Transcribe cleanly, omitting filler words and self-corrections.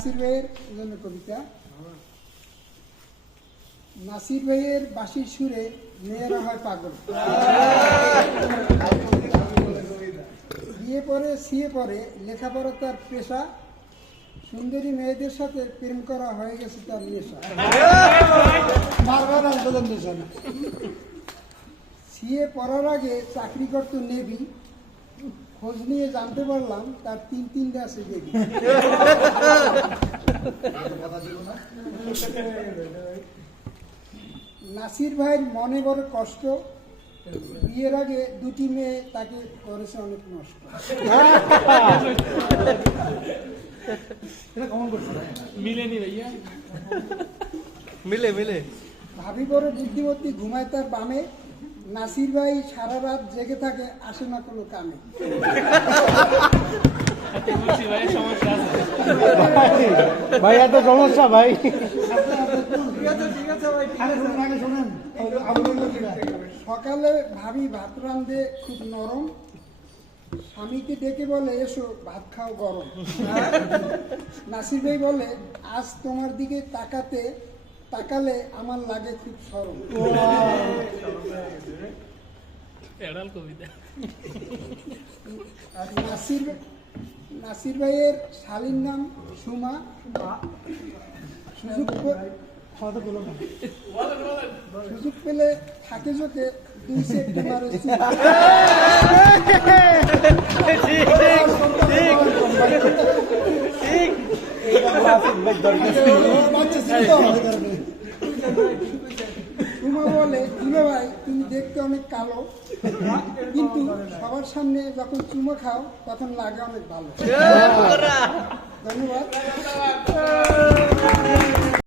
নাসির ভাইয়ের জন্য কবিতা। নাসির ভাইয়ের বাঁশির সুরে মেয়েরা হয় পাগল, বিয়ে পরে সিয়ে পরে লেখাপড়া তার পেশা, সুন্দরী মেয়েদের সাথে প্রেম করা হয়ে গেছে তার নেশা। সিয়ে পড়ার আগে চাকরি করতো নেভি, খোঁজ নিয়ে জানতে পারলাম তার তিনটে আছে বেবি। নাসির ভাইয়ের মনে বড় কষ্ট, বিয়ের আগে দুটি মেয়ে তাকে করেছে অনেক নষ্ট। মিলে ভাবি বড় বুদ্ধিমতী, ঘুমায় তার বামে, নাসির ভাই সারা রাত জেগে থাকে, আসে না কোনো কামে। ভাই এত সমস্যা ভাই। সকালে ভাবি ভাত রান্ধে খুব নরম, স্বামীকে ডেকে বলে এসো ভাত খাও গরম। নাসির ভাই বলে আজ তোমার দিকে তাকালে আমার লাগে খুব সরম। নাসির ভাইয়ের শালীর নাম সুমা, সুযোগ পেলে থাকে চোখে 2 সেপ্টেম্বর। সুমা বলে দুলা ভাই তুমি দেখতে অনেক কালো, কিন্তু সবার সামনে যখন চুমো খাও তখন লাগে অনেক ভালো। ধন্যবাদ।